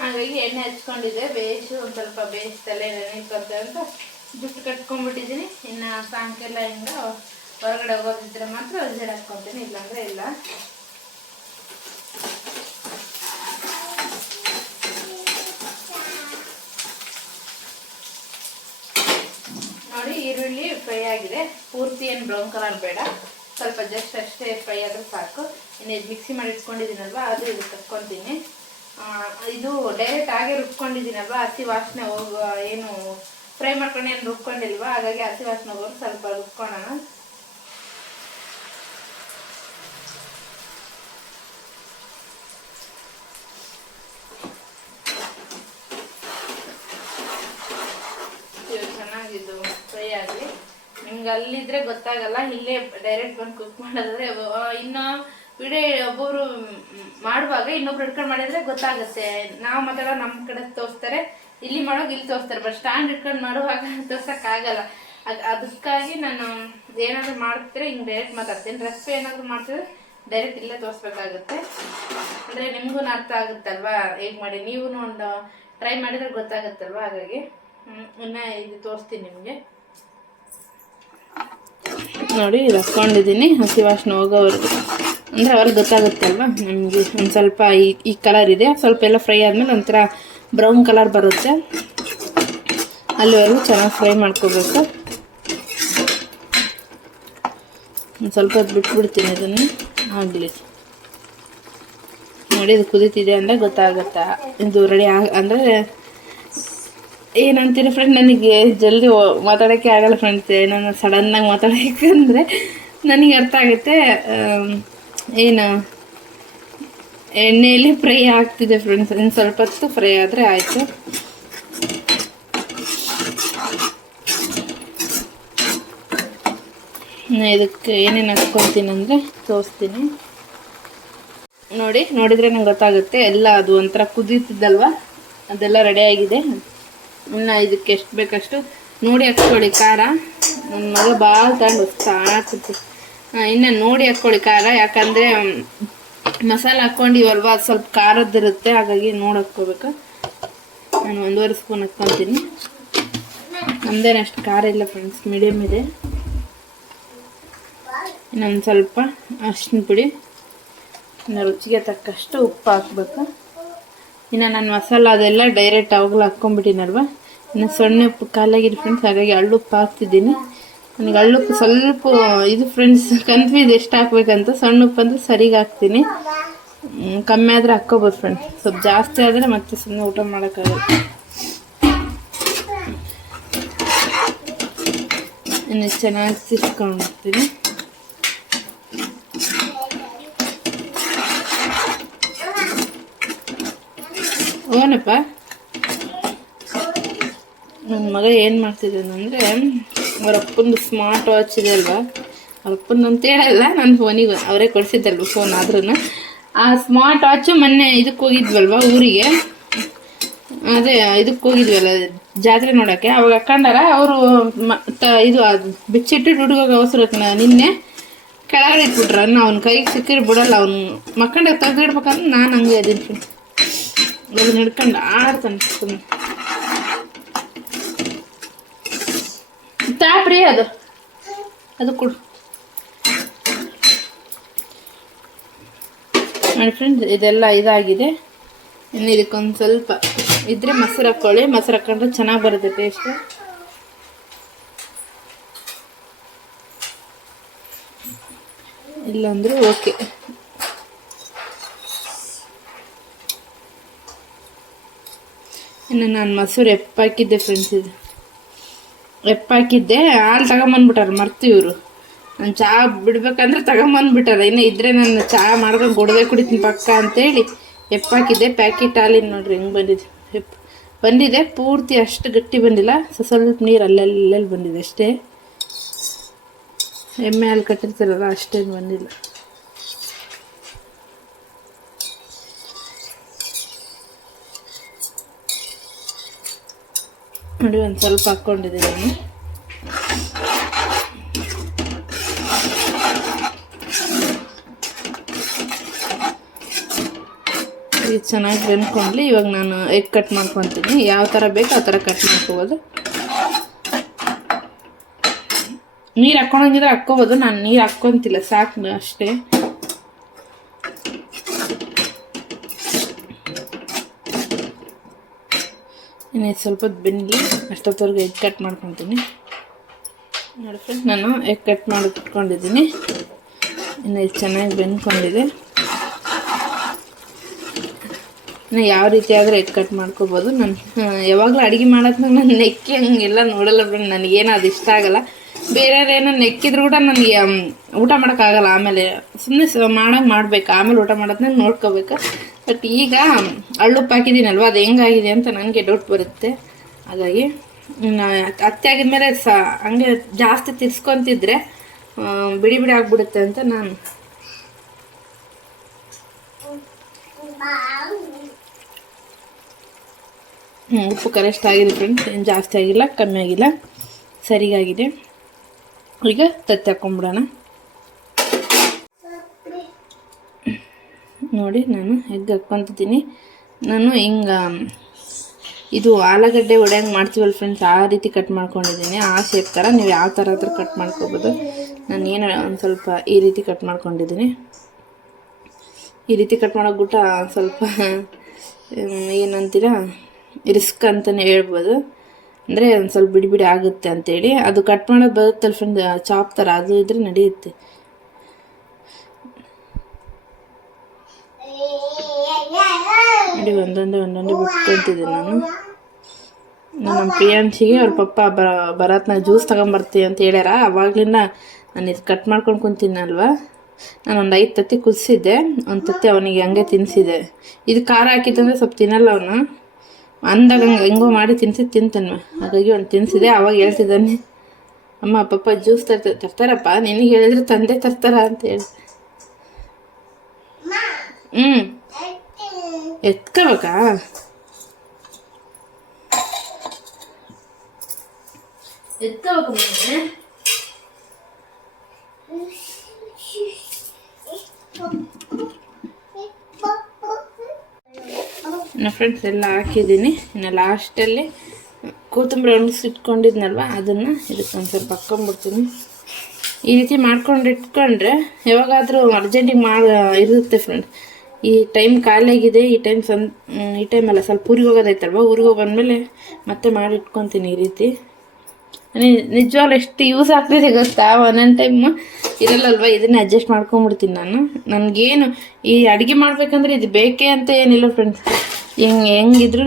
[SPEAKER 2] ಹಾಗಾಗಿ ಎಣ್ಣೆ ಹಚ್ಕೊಂಡಿದ್ದೆ. ಬೇಯಿಸು ಒಂದು ಸ್ವಲ್ಪ, ಬೇಯಿಸಿ ತಲೆ ನೆನೆ ಅಂತ ಜುಟ್ಟು ಕಟ್ಕೊಂಡ್ಬಿಟ್ಟಿದ್ದೀನಿ. ಇನ್ನು ಸಾಯಂಕಾಲ ಹಿಂಗೆ ಹೊರಗಡೆ ಹೋಗೋದಿದ್ರೆ ಮಾತ್ರ ಜಡ್ ಹಾಕ್ಕೊತೀನಿ. ಇಲ್ಲಾಂದ್ರೆ ಇಲ್ಲ. ನೋಡಿ, ಈರುಳ್ಳಿ ಫ್ರೈ ಆಗಿದೆ. ಪೂರ್ತಿ ಏನು ಬ್ರೌನ್ ಕಲರ್ ಬೇಡ. ಸ್ವಲ್ಪ ಜಸ್ಟ್ ಅಷ್ಟೇ ಫ್ರೈ ಆದ್ರೆ ಸಾಕು. ಇನ್ನು ಇದು ಮಿಕ್ಸಿ ಮಾಡಿ ಇಟ್ಕೊಂಡಿದ್ದೀನಲ್ವ, ಅದು ಇದು ಕಟ್ಕೊತೀನಿ ಇದು ಡೈರೆಕ್ಟ್ ಹಾಗೆ ರುಬ್ಕೊಂಡಿದ್ದೀನಲ್ವ, ಹಸಿ ವಾಸನೆ ಹೋಗುವ ಏನು ಫ್ರೈ ಮಾಡ್ಕೊಂಡು ಏನು ರುಬ್ಕೊಂಡಿಲ್ವಾ, ಹಾಗಾಗಿ ಹಸಿ ವಾಸನೆ ಹೋಗೋರು ಸ್ವಲ್ಪ ರುಬ್ಕೊಳ್ಳೋಣ ಇದು ಚೆನ್ನಾಗಿದ್ದು ಫ್ರೈ ಆಗಲಿ ನಿಮ್ಗೆ ಅಲ್ಲಿದ್ರೆ ಗೊತ್ತಾಗಲ್ಲ, ಇಲ್ಲೇ ಡೈರೆಕ್ಟ್ ಬಂದು ಕುಕ್ ಮಾಡಿದ್ರೆ ಇನ್ನ ವಿಡಿಯೋ ಒಬ್ಬೊಬ್ರು ಮಾಡುವಾಗ ಇನ್ನೊಬ್ರು ಹಿಡ್ಕೊಂಡು ಮಾಡಿದ್ರೆ ಗೊತ್ತಾಗುತ್ತೆ. ನಾವು ಮಾತಾಡೋ ನಮ್ಮ ಕಡೆ ತೋರಿಸ್ತಾರೆ, ಇಲ್ಲಿ ಮಾಡೋಕೆ ಇಲ್ಲಿ ತೋರಿಸ್ತಾರೆ, ಬಟ್ ಸ್ಟ್ಯಾಂಡ್ ಇಟ್ಕೊಂಡು ಮಾಡುವಾಗ ತೋರ್ಸೋಕ್ಕಾಗಲ್ಲ ಅದು ಅದಕ್ಕಾಗಿ ನಾನು ಏನಾದರೂ ಮಾಡ್ತಿದ್ರೆ ಹಿಂಗೆ ಡೈರೆಕ್ಟ್ ಮಾತಾಡ್ತೀನಿ. ರೆಸಿಪಿ ಏನಾದರೂ ಮಾಡ್ತಿದ್ರೆ ಡೈರೆಕ್ಟ್ ಇಲ್ಲೇ ತೋರಿಸ್ಬೇಕಾಗುತ್ತೆ. ಅಂದರೆ ನಿಮಗೂ ಅರ್ಥ ಆಗುತ್ತಲ್ವಾ? ಹೇಗೆ ಮಾಡಿ? ನೀವು ಒಂದು ಟ್ರೈ ಮಾಡಿದ್ರೆ ಗೊತ್ತಾಗುತ್ತಲ್ವಾ? ಹಾಗಾಗಿ ಇನ್ನ ಇದು ತೋರಿಸ್ತೀನಿ ನಿಮಗೆ. ನೋಡಿ ರಸ್ಕೊಂಡಿದ್ದೀನಿ ಹಸಿ ವಾಸನೆ ಹೋಗೋವರೆಗೆ ಅಂದರೆ ಅವ್ರಿಗೆ ಗೊತ್ತಾಗುತ್ತೆ ಅಲ್ವಾ ನಮಗೆ ಒಂದು ಸ್ವಲ್ಪ ಈ ಕಲರ್ ಇದೆ. ಸ್ವಲ್ಪ ಎಲ್ಲ ಫ್ರೈ ಆದಮೇಲೆ ಒಂಥರ ಬ್ರೌನ್ ಕಲರ್ ಬರುತ್ತೆ. ಅಲ್ಲಿವರೆಗೂ ಚೆನ್ನಾಗಿ ಫ್ರೈ ಮಾಡ್ಕೋಬೇಕು. ಒಂದು ಸ್ವಲ್ಪ ಹೊತ್ತು ಬಿಟ್ಬಿಡ್ತೀನಿ ಇದನ್ನು. ಆಗಲಿ. ನೋಡಿ ಇದು ಕುದೀತಿದೆ ಅಂದರೆ ಗೊತ್ತಾಗುತ್ತಾ? ಇದು ರೆಡಿ ಆಗ ಅಂದರೆ ಏನಂತೀರಿ ಫ್ರೆಂಡ್ ನನಗೆ ಜಲ್ದಿ ಮಾತಾಡೋಕ್ಕೆ ಆಗಲ್ಲ ಫ್ರೆಂಡ್ಸ್ ಏನೋ ಸಡನ್ನಾಗಿ ಮಾತಾಡೋಕ್ಕಂದ್ರೆ ನನಗೆ ಅರ್ಥ ಆಗುತ್ತೆ. ಏನು, ಎಣ್ಣೆಯಲ್ಲಿ ಫ್ರೈ ಆಗ್ತಿದೆ ಫ್ರೆಂಡ್ಸ್ ಇನ್ನು ಸ್ವಲ್ಪ ಹೊತ್ತು ಫ್ರೈ ಆದರೆ ಆಯಿತು. ಇದಕ್ಕೆ ಏನೇನು ಹಾಕ್ಕೊಳ್ತೀನಿ ಅಂದರೆ ತೋರಿಸ್ತೀನಿ. ನೋಡಿ, ನೋಡಿದರೆ ನಂಗೆ ಗೊತ್ತಾಗುತ್ತೆ. ಎಲ್ಲ ಅದು ಒಂಥರ ಕುದೀತಿದ್ದಲ್ವ? ಅದೆಲ್ಲ ರೆಡಿ ಆಗಿದೆ. ಇನ್ನು ಇದಕ್ಕೆ ಎಷ್ಟು ಬೇಕಷ್ಟು ನೋಡಿ ಹಾಕ್ಕೊಳ್ಳಿ ಖಾರ. ನನ್ನ ಮಗ ಭಾಳ ತಗೊಂಡು ಸಾಕು ಇನ್ನು ನೋಡಿ ಹಾಕ್ಕೊಳ್ಳಿ ಖಾರ, ಯಾಕಂದರೆ ಮಸಾಲೆ ಹಾಕ್ಕೊಂಡಿವಲ್ವ ಸ್ವಲ್ಪ ಖಾರದ್ದಿರುತ್ತೆ ಹಾಗಾಗಿ ನೋಡಿ ಹಾಕ್ಕೋಬೇಕು. ನಾನು ಒಂದೂವರೆ ಸ್ಪೂನ್ ಹಾಕ್ಕೊತೀನಿ. ನಮ್ದೇನು ಅಷ್ಟು ಖಾರ ಇಲ್ಲ ಫ್ರೆಂಡ್ಸ್ ಮೀಡಿಯಮ್ ಇದೆ. ಇನ್ನೊಂದು ಸ್ವಲ್ಪ ಅರ್ಶಿನ ಪುಡಿ. ಇನ್ನು ರುಚಿಗೆ ತಕ್ಕಷ್ಟು ಉಪ್ಪು ಹಾಕ್ಬೇಕು. ಇನ್ನು ನಾನು ಮಸಾಲ ಅದೆಲ್ಲ ಡೈರೆಕ್ಟ್ ಅವಾಗಲೂ ಹಾಕ್ಕೊಂಡ್ಬಿಟ್ಟಿನಲ್ವ? ಇನ್ನು ಸಣ್ಣ ಉಪ್ಪು ಕಾಲಾಗಿದೆ ಫ್ರೆಂಡ್ಸ್ ಹಾಗಾಗಿ ಹಳ್ಳುಪ್ಪು ಹಾಕ್ತಿದ್ದೀನಿ. ನನಗೆ ಅಳ್ಳುಪ್ಪು ಸ್ವಲ್ಪ ಇದು ಫ್ರೆಂಡ್ಸ್ ಕನ್ಫ್ಯೂಸ್ ಎಷ್ಟು ಹಾಕ್ಬೇಕಂತ ಸಣ್ಣ ಉಪ್ಪು ಅಂದರೆ ಸರಿಗೆ ಹಾಕ್ತೀನಿ. ಕಮ್ಮಿ ಆದರೆ ಹಾಕ್ಕೋಬೋದು ಫ್ರೆಂಡ್ಸ್ ಸ್ವಲ್ಪ ಜಾಸ್ತಿ ಆದರೆ ಮತ್ತೆ ಸುಮ್ಮನೆ ಊಟ ಮಾಡೋಕ್ಕಾಗಲ್ಲ. ಇನ್ನು ಚೆನ್ನಾಗಿ ಸಿಸ್ಕೊಂಡ್ಬಿಡ್ತೀನಿ ಓನಪ್ಪ ನನ್ನ ಮಗ ಏನು ಮಾಡ್ತಿದ್ದಾನಂದರೆ ಅವ್ರ ಅಪ್ಪಂದು ಸ್ಮಾರ್ಟ್ ವಾಚ್ ಇದೆ ಅಲ್ವಾ? ಅವ್ರ ಅಂತ ಹೇಳಲ್ಲ ನನ್ನ ಫೋನಿಗೆ ಅವರೇ ಕೊಡಿಸಿದ್ದಲ್ವ ಫೋನ್ ಆದ್ರೂ ಆ ಸ್ಮಾರ್ಟ್ ವಾಚು ಮೊನ್ನೆ ಇದಕ್ಕೆ ಹೋಗಿದ್ವಲ್ವ ಊರಿಗೆ? ಅದೇ ಇದಕ್ಕೆ ಹೋಗಿದ್ವಲ್ಲ ಜಾತ್ರೆ ನೋಡೋಕ್ಕೆ. ಅವಾಗ ಹಾಕೊಂಡಾರ ಅವರು ಇದು ಬಿಚ್ಚಿಟ್ಟು ಹುಡುಗಾಗ ಅವಸರ ನಿನ್ನೆ. ಕೆಳಗಡೆ ಇಟ್ಬಿಟ್ರ ಅವ್ನ ಕೈಗೆ ಸಿಕ್ಕಿರಿ ಬಿಡಲ್ಲ, ಅವ್ನು ಮಕ್ಕಂಡಾಗ ತೆಗೆದಿಡ್ಬೇಕಂದ್ರೆ ನಾನು ಹಂಗೆ ಅದೀನಿ ಅದನ್ನ ಹಿಡ್ಕೊಂಡು ಆಡ್ತಾನೆ ತಾಪ್ರಿ ಅದು. ಅದು ಕೊಡು. ನೋಡಿ ಫ್ರೆಂಡ್ಸ್ ಇದೆಲ್ಲ ಇದಾಗಿದೆ. ಇನ್ನು ಇದಕ್ಕೊಂದು ಸ್ವಲ್ಪ ಇದ್ರೆ ಮೊಸರು ಹಾಕ್ಕೊಳ್ಳಿ ಮೊಸರು ಹಾಕೊಂಡ್ರೆ ಚೆನ್ನಾಗಿ ಬರುತ್ತೆ ಟೇಸ್ಟ್ ಇಲ್ಲಾಂದ್ರೆ ಓಕೆ ಇನ್ನು ನಾನು ಮೊಸರು ಎಪ್ಪಾಕಿದ್ದೆ ಫ್ರೆಂಡ್ಸ್ ಇದು. ಎಪ್ಪಾಕಿದ್ದೆ ಹಾಲು ತಗೊಂಬಂದ್ಬಿಟ್ಟಾರ ಮರ್ತು ಇವರು. ನಾನು ಚಹಾ ಬಿಡ್ಬೇಕಂದ್ರೆ ತಗೊಂಬಂದ್ಬಿಟ್ಟಾರ. ಇನ್ನು ಇದ್ರೆ ನಾನು ಚಹಾ ಮಾಡ್ಕೊಂಡು ಕೊಡದೆ ಕುಡಿತೀನಿ ಪಕ್ಕ ಅಂತೇಳಿ ಎಪ್ಪಾಕಿದ್ದೆ ಪ್ಯಾಕೆಟ್ ಹಾಲಿನ ನೋಡ್ರಿ ಹೆಂಗೆ ಬಂದಿದೆ. ಎಪ್ ಬಂದಿದೆ, ಪೂರ್ತಿ ಅಷ್ಟು ಗಟ್ಟಿ ಬಂದಿಲ್ಲ. ಸೊ, ಸ್ವಲ್ಪ ನೀರು ಅಲ್ಲೆಲ್ಲೆಲ್ಲಿ ಬಂದಿದೆ ಅಷ್ಟೇ. ಎಮ್ಮೆ ಹಾಲು ಕಟ್ಟಿರ್ತಾರಲ್ಲ, ಅಷ್ಟೇನು ಬಂದಿಲ್ಲ. ನೋಡಿ, ಒಂದು ಸ್ವಲ್ಪ ಹಾಕ್ಕೊಂಡಿದ್ದೀನಿ ಇದು ಚೆನ್ನಾಗಿ ಬೆಂದ್ಕೊಂಡ್ಲಿ, ಇವಾಗ ನಾನು ಎಗ್ ಕಟ್ ಮಾಡ್ಕೊತೀನಿ. ಯಾವ ಥರ ಬೇಕು ಆ ಥರ ಕಟ್ ಮಾಡ್ಕೋಬೋದು. ನೀರು ಹಾಕ್ಕೊಳಂಗಿದ್ರೆ ಹಾಕ್ಕೋಬೋದು. ನಾನು ನೀರು ಹಾಕ್ಕೊತಿಲ್ಲ ಸಾಕು ಅಷ್ಟೇ. ಇನ್ನು ಸ್ವಲ್ಪ ಬೆಂದಿ ಅಷ್ಟೊತ್ತವರೆಗೆ ಎಗ್ ಕಟ್ ಮಾಡ್ಕೊತೀನಿ. ನೋಡಿ ಫ್ರೆಂಡ್ ನಾನು ಎಗ್ ಕಟ್ ಮಾಡಿ ಇಟ್ಕೊಂಡಿದ್ದೀನಿ ಇನ್ನು ಇದು ಚೆನ್ನಾಗಿ ಬೆಂದ್ಕೊಂಡಿದೆ. ಇನ್ನು ಯಾವ ರೀತಿ ಆದರೂ ಎಗ್ ಕಟ್ ಮಾಡ್ಕೋಬೋದು. ನಾನು ಯಾವಾಗಲೂ ಅಡುಗೆ ಮಾಡೋದ್ನಾಗ ನಾನು ನೆಕ್ಕಿ ಹಂಗೆಲ್ಲ ನೋಡಲ್ಲ ಫ್ರೆಂಡ್ ನನಗೇನು ಅದು ಇಷ್ಟ ಆಗಲ್ಲ. ಬೇರೆಯವ್ರು ಏನೋ ನೆಕ್ಕಿದ್ರು ಕೂಡ ನನಗೆ ಊಟ ಮಾಡೋಕ್ಕಾಗಲ್ಲ. ಆಮೇಲೆ ಸುಮ್ಮನೆ ಮಾಡೋಂಗೆ ಮಾಡ್ಬೇಕು. ಆಮೇಲೆ ಊಟ ಮಾಡೋದನ್ನ ನೋಡ್ಕೋಬೇಕು. ಬಟ್ ಈಗ ಹಳ್ಳುಪ್ಪು ಹಾಕಿದ್ದೀನಲ್ವ ಅದು ಹೆಂಗಾಗಿದೆ ಅಂತ ನನಗೆ ಡೌಟ್ ಬರುತ್ತೆ. ಹಾಗಾಗಿ ಅತ್ತೆ ಆಗಿದ್ಮೇಲೆ ಸ, ಹಂಗೆ ಜಾಸ್ತಿ ತಿರ್ಸ್ಕೊತಿದ್ರೆ ಬಿಡಿ ಬಿಡಿ ಆಗ್ಬಿಡುತ್ತೆ ಅಂತ ನಾನು. ಉಪ್ಪು ಕರೆಕ್ಟ್ ಆಗಿದೆ ಫ್ರೆಂಡ್ಸ್ ಏನು ಜಾಸ್ತಿ ಆಗಿಲ್ಲ, ಕಮ್ಮಿ ಆಗಿಲ್ಲ. ಸರಿಗಾಗಿದೆ. ಈಗ ತತ್ತಿ ಹಾಕೊಂಡ್ಬಿಡೋಣ ನೋಡಿ, ನಾನು ಎಗ್ ಹಾಕ್ಕೊತಿದ್ದೀನಿ. ನಾನು ಹಿಂಗೆ, ಇದು ಆಲೂಗಡ್ಡೆ ಒಡೆಯಂಗೆ ಮಾಡ್ತೀವಲ್ಲ ಫ್ರೆಂಡ್ಸ್ ಆ ರೀತಿ ಕಟ್ ಮಾಡ್ಕೊಂಡಿದ್ದೀನಿ. ಆ ಶೇಪ್ ಥರ ನೀವು ಯಾವ ಥರ ಆದರೂ ಕಟ್ ಮಾಡ್ಕೋಬೋದು. ನಾನು ಏನು ಒಂದು ಸ್ವಲ್ಪ ಈ ರೀತಿ ಕಟ್ ಮಾಡ್ಕೊಂಡಿದ್ದೀನಿ. ಈ ರೀತಿ ಕಟ್ ಮಾಡೋಕ್ಬಿಟ್ಟ ಸ್ವಲ್ಪ ಏನಂತೀರ ರಿಸ್ಕ್ ಅಂತಲೇ ಹೇಳ್ಬೋದು. ಅಂದರೆ ಒಂದು ಸ್ವಲ್ಪ ಬಿಡಿ ಬಿಡಿ ಆಗುತ್ತೆ ಅಂತೇಳಿ. ಅದು ಕಟ್ ಮಾಡೋದು ಬರುತ್ತಲ್ಲ ಫ್ರೆಂಡ್ ಚಾಪ್ ಥರ ಅದು ಇದ್ರೆ ನಡೆಯುತ್ತೆ. ನೋಡಿ ಒಂದೊಂದೇ ಒಂದೊಂದೇ ಬಿಟ್ಕೊತಿದ್ದೆ ನಾನು ನಾನು. ನಮ್ಮ ಪ್ರಿಯಾಂಶಿಗೆ ಅವ್ರ ಪಪ್ಪ ಬರ, ಬರತ್ನ ಜ್ಯೂಸ್ ತಗೊಂಬರ್ತೀವಿ ಅಂತ ಹೇಳ್ಯಾರ. ಅವಾಗ್ಲಿಂದ ನಾನು ಇದು ಕಟ್ ಮಾಡ್ಕೊಂಡು ಕುಂತೀನಲ್ವ ನಾನು ಒಂದು ಐದು ತತ್ತಿ ಕುದಿಸಿದ್ದೆ. ಒಂದು ತತ್ತಿ ಅವನಿಗೆ ಹಂಗೆ ತಿನ್ಸಿದೆ. ಇದು ಖಾರ ಹಾಕಿತ್ತಂದ್ರೆ ಸ್ವಲ್ಪ ತಿನ್ನಲ್ಲ ಅವನು. ಅಂದಾಗ ಹಂಗೆ, ಹೆಂಗೋ ಮಾಡಿ ತಿನ್ಸಿ ತಿಂತಾನೆ ಹಾಗಾಗಿ ಒಂದು ತಿನ್ಸಿದೆ. ಅವಾಗ ಹೇಳ್ತಿದ್ದಾನೆ, ಅಮ್ಮ, ಪಪ್ಪ ಜ್ಯೂಸ್ ತರ್ತ, ತರ್ತಾರಪ್ಪ. ನಿನಗೆ ಹೇಳಿದ್ರೆ ತಂದೆ ತರ್ತಾರ ಅಂತ ಹೇಳಿ. ಹ್ಞೂ ಎತ್ಕೋಬೇಕಾ? ಎತ್ಕೋಬೇಕು ಫ್ರೆಂಡ್ಸ್ ಎಲ್ಲ ಹಾಕಿದ್ದೀನಿ. ಇನ್ನು ಲಾಸ್ಟಲ್ಲಿ ಕೊತ್ತಂಬರಿ ಒಣಗಿಸಿ ಇಟ್ಕೊಂಡಿದ್ನಲ್ವ? ಅದನ್ನು ಇದಕ್ಕೆ ಒಂದು ಸ್ವಲ್ಪ ಹಾಕ್ಕೊಂಡ್ಬಿಡ್ತೀನಿ ಈ ರೀತಿ ಮಾಡ್ಕೊಂಡು ಇಟ್ಕೊಂಡ್ರೆ ಯಾವಾಗಾದರೂ ಅರ್ಜೆಂಟಿಗೆ ಮಾಡಿ ಇರುತ್ತೆ ಫ್ರೆಂಡ್ ಈ ಟೈಮ್ ಖಾಲಿಯಾಗಿದೆ, ಈ ಟೈಮ್ ಸನ್ ಈ ಟೈಮಲ್ಲ ಸ್ವಲ್ಪ ಊರಿಗೆ ಹೋಗೋದೈತಲ್ವ? ಊರಿಗೆ ಹೋಗಿ ಬಂದಮೇಲೆ ಮತ್ತೆ ಮಾಡಿ ಇಟ್ಕೊತೀನಿ ಈ ರೀತಿ. ನಿಜವಾಗ್ಲು ನಿಜವಾಗ್ಲೂ ಎಷ್ಟು ಯೂಸ್ ಆಗ್ತಿದೆ ಗೊತ್ತಾ? ಒಂದೊಂದು ಟೈಮ್ ಇರಲ್ಲಲ್ವ? ಇದನ್ನ ಅಡ್ಜಸ್ಟ್ ಮಾಡ್ಕೊಂಬಿಡ್ತೀನಿ ನಾನು. ನನಗೇನು, ಈ ಅಡುಗೆ ಮಾಡಬೇಕಂದ್ರೆ ಇದು ಬೇಕೇ ಅಂತ ಏನಿಲ್ಲ ಫ್ರೆಂಡ್ಸ್ ಹೆಂಗೆ ಹೆಂಗಿದ್ರೂ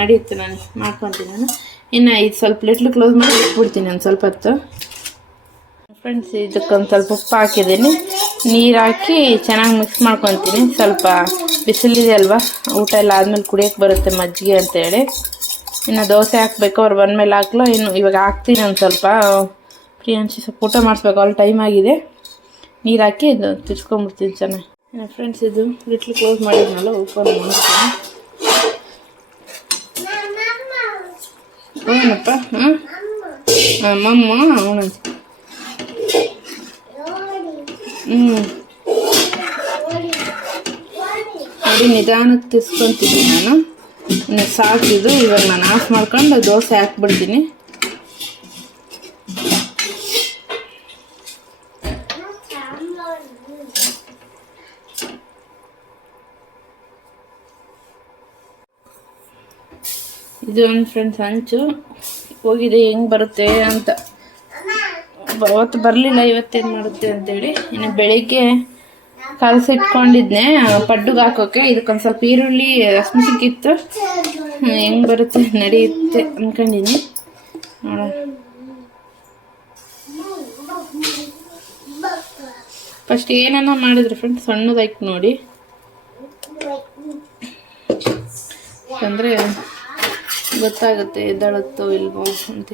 [SPEAKER 2] ನಡೆಯುತ್ತೆ ನಾನು, ಮಾಡ್ಕೊತೀನಿ ನಾನು. ಇನ್ನು ಇದು ಸ್ವಲ್ಪ ಪ್ಲೇಟ್ಲು ಕ್ಲೋಸ್ ಮಾಡಿ ಇಟ್ಬಿಡ್ತೀನಿ ನಾನು ಸ್ವಲ್ಪ ಹೊತ್ತು. ಫ್ರೆಂಡ್ಸ್ ಇದಕ್ಕೊಂದು ಸ್ವಲ್ಪ ಉಪ್ಪು ಹಾಕಿದ್ದೀನಿ. ನೀರು ಹಾಕಿ ಚೆನ್ನಾಗಿ ಮಿಕ್ಸ್ ಮಾಡ್ಕೊತೀನಿ. ಸ್ವಲ್ಪ ಬಿಸಿಲಿದೆ ಅಲ್ವಾ? ಊಟ ಎಲ್ಲ ಆದಮೇಲೆ ಕುಡಿಯೋಕ್ಕೆ ಬರುತ್ತೆ ಮಜ್ಜಿಗೆ ಅಂತೇಳಿ ಇನ್ನು ದೋಸೆ ಹಾಕ್ಬೇಕು, ಅವ್ರು ಬಂದಮೇಲೆ ಹಾಕ್ಲೋ, ಇನ್ನು ಇವಾಗ ಹಾಕ್ತೀನಿ ಒಂದು ಸ್ವಲ್ಪ. ಪ್ರಿಯಾಂಶಿ ಸ್ವಲ್ಪ ಊಟ ಮಾಡಿಸ್ಬೇಕು ಅಲ್ಲಿ ಟೈಮ್ ಆಗಿದೆ. ನೀರು ಹಾಕಿ ಇದು ತಿರ್ಸ್ಕೊಂಬಿಡ್ತೀನಿ ಚೆನ್ನಾಗಿ. ಇನ್ನು ಫ್ರೆಂಡ್ಸ್ ಇದು ಲಿಟ್ಲು ಕ್ಲೋಸ್ ಮಾಡಿದ್ನಲ್ಲ ಓಪನ್ ಮಾಡ್ತೀನಿ. ಏನಪ್ಪ ಹಾಂ ಮಮ್ಮ ಹ್ಞೂ ನೋಡಿ ನಿಧಾನಕ್ಕೆ ತಿಸ್ಕೊತೀನಿ ನಾನು. ಇನ್ನು ಸಾಕಿದು ಇವಾಗ ನಾನು ಆಫ್ ಮಾಡ್ಕೊಂಡು ದೋಸೆ ಹಾಕ್ಬಿಡ್ತೀನಿ. ಇದು ಒಂದು ಫ್ರೆಂಡ್ಸ್ ಹಂಚು ಹೋಗಿದೆ, ಹೆಂಗೆ ಬರುತ್ತೆ ಅಂತ. ಅವತ್ತು ಬರಲಿಲ್ಲ, ಇವತ್ತೇನು ಮಾಡುತ್ತೆ ಅಂತೇಳಿ. ಇನ್ನು ಬೆಳಿಗ್ಗೆ ಕಲಸಿಟ್ಕೊಂಡಿದ್ನೆ ಪಡ್ಡುಗೆ ಹಾಕೋಕೆ. ಇದಕ್ಕೊಂದು ಸ್ವಲ್ಪ ಈರುಳ್ಳಿ, ಹಸಿಮೆಣಸಿನ್ಕಿತ್ತು. ಹೆಂಗೆ ಬರುತ್ತೆ, ನಡೆಯುತ್ತೆ ಅಂದ್ಕೊಂಡಿನಿ ನೋಡೋಣ. ಫಸ್ಟ್ ಏನನ್ನ ಮಾಡಿದ್ರು ಫ್ರೆಂಡ್ಸ್ ಸಣ್ಣದಾಯ್ತು ನೋಡಿ. ಅಂದರೆ ಗೊತ್ತಾಗುತ್ತೆ ಎದ್ದಾಳತ್ತೋ ಇಲ್ವೋ ಅಂತ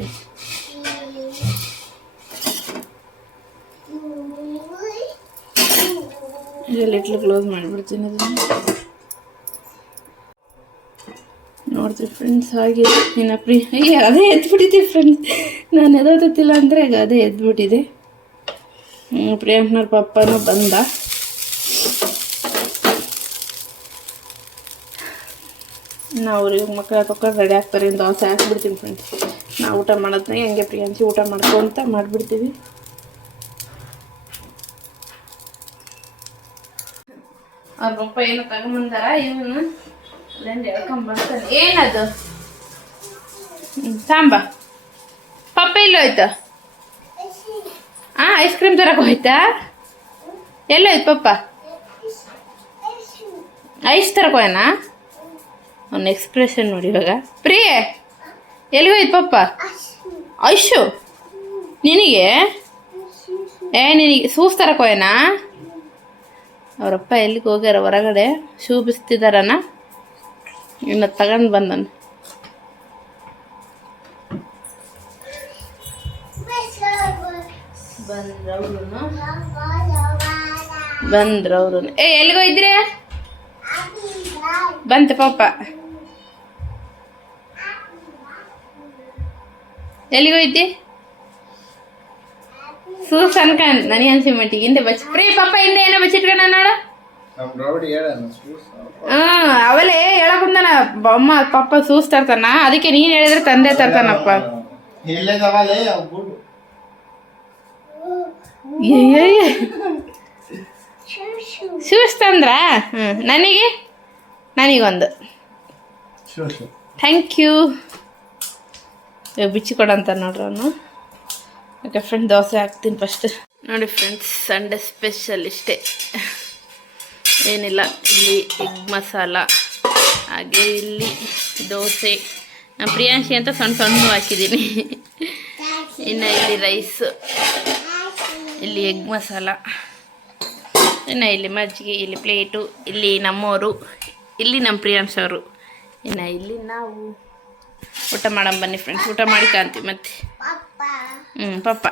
[SPEAKER 2] ಈಗ ಲಿಟ್ಲ್ ಕ್ಲೋಸ್ ಮಾಡಿಬಿಡ್ತೀನಿ ಅದನ್ನು. ನೋಡ್ತೀವಿ ಫ್ರೆಂಡ್ಸ್ ಹಾಗೆ ಇನ್ನು ಪ್ರಿ ಅಯ್ಯ ಅದೇ ಎದ್ಬಿಟ್ಟಿದ್ದೀವಿ ಫ್ರೆಂಡ್ಸ್ ನಾನು ಎದೋತಿಲ್ಲ ಅಂದರೆ ಈಗ ಅದೇ ಎದ್ಬಿಟ್ಟಿದೆ. ಪ್ರಿಯಾಂಕನವ್ರ ಪಪ್ಪನೂ ಬಂದ. ನಾವು ಅವ್ರಿಗೆ ಮಕ್ಕಳ ಪಕ್ಕ ರೆಡಿ ಆಗ್ತಾರೆ ದೋಸೆ ಹಾಕ್ಬಿಡ್ತೀನಿ ಫ್ರೆಂಡ್ಸ್ ನಾವು ಊಟ ಮಾಡೋದನ್ನ ಹೆಂಗೆ ಪ್ರಿಯಾಂಕಿ ಊಟ ಮಾಡ್ಕೊಂತ ಮಾಡಿಬಿಡ್ತೀವಿ. ಅವ್ರ ಪಪ್ಪ ಏನೋ ತಗೊಂಬಂದಾರ ಇವನು ಅಲ್ಲಿಂದ ಹೇಳ್ಕೊಂಡ್ ಬರ್ತಾನೆ. ಏನದು? ಸಾಂಬ. ಪಪ್ಪ ಇಲ್ಲ ಹೋಯ್ತು? ಐಸ್ ಕ್ರೀಮ್ ತರಕ್ಕೆ ಹೋಯ್ತಾ? ಎಲ್ಲೋಯ್ತು ಪಪ್ಪ? ಐಸ್ ತರ ಹೋಯನಾ? ಅವ್ನ ಎಕ್ಸ್ಪ್ರೆಷನ್ ನೋಡಿ ಇವಾಗ. ಪ್ರಿಯೆ ಎಲ್ಲಿಗೋಯ್ತು ಪಪ್ಪ? ಐಶು? ನಿನಗೆ? ಏ, ನಿನಗೆ, ಸೂಸ್ ತರಕ್ಕೆ ಹೋಯನಾ? ಅವರಪ್ಪ ಎಲ್ಲಿಗೆ ಹೋಗ್ಯಾರ ಹೊರಗಡೆ? ಶೂ ಬಿಸ್ತಿದಾರನ? ಇನ್ನು ತಗೊಂಡು ಬಂದನು. ಬಂದ್ರವ್ರು ಬಂದ್ರವ್ರು ಏ ಎಲ್ಲಿಗೋಯ್ದ್ರಿ ಬಂತ ಪಾಪ. ಎಲ್ಲಿಗೋಯ್ತಿ ಸೂಸ್ ಅನ್ಕಂಡ್ ನನಗೆ ಅನ್ಸಿ ಮಟ್ಟಿಗೆ ಹಿಂದೆ ಬಚ್ ಪ್ರೀ ಪಾಪ ಹಿಂದೆ ಏನೋ ಬಚ್ಚಿಟ್ಕೊಂಡ ನೋಡ. ಹ್ಮ್ ಅವಲೇ ಹೇಳಕ್ ಬಂದನ ಅಮ್ಮ ಪಪ್ಪ ಸೂಸ್ ತರ್ತಾನ ಅದಕ್ಕೆ ನೀನ್ ಹೇಳಿದ್ರೆ ತಂದೆ ತರ್ತಾನಪ್ಪ. ಶೂಸ್ ತಂದ್ರ? ಹ್ಮ್ ನನಗೆ? ನನಗೊಂದು. Thank you. ಇವಾಗ ಬಿಚ್ಚಿ ಕೊಡಂತ ನೋಡ್ರಿ ಅವನು ಓಕೆ ಫ್ರೆಂಡ್ ದೋಸೆ ಹಾಕ್ತೀನಿ ಫಸ್ಟ್ ನೋಡಿ ಫ್ರೆಂಡ್ಸ್ ಸಂಡೇ ಸ್ಪೆಷಲ್ ಇಷ್ಟೇ. ಏನಿಲ್ಲ, ಇಲ್ಲಿ ಎಗ್ ಮಸಾಲ ಹಾಗೆ ಇಲ್ಲಿ ದೋಸೆ. ನಾನು ಪ್ರಿಯಾಂಶಿ ಅಂತ ಸಣ್ಣ ಸಣ್ಣ ಹಾಕಿದ್ದೀನಿ. ಇನ್ನು ಇಲ್ಲಿ ರೈಸ್ ಇಲ್ಲಿ ಎಗ್ ಮಸಾಲ ಇನ್ನು ಇಲ್ಲಿ ಮಜ್ಜಿಗೆ, ಇಲ್ಲಿ ಪ್ಲೇಟು ಇಲ್ಲಿ ನಮ್ಮವರು ಇಲ್ಲಿ ನಮ್ಮ ಪ್ರಿಯಾಂಶ್ ಅವರು. ಇನ್ನು ಇಲ್ಲಿ ನಾವು. ಊಟ ಮಾಡೋಣ ಬನ್ನಿ ಫ್ರೆಂಡ್ಸ್ ಊಟ ಮಾಡಿ ಕಾಂತೀವಿ ಮತ್ತೆ. ಹ್ಞೂ ಪಪ್ಪ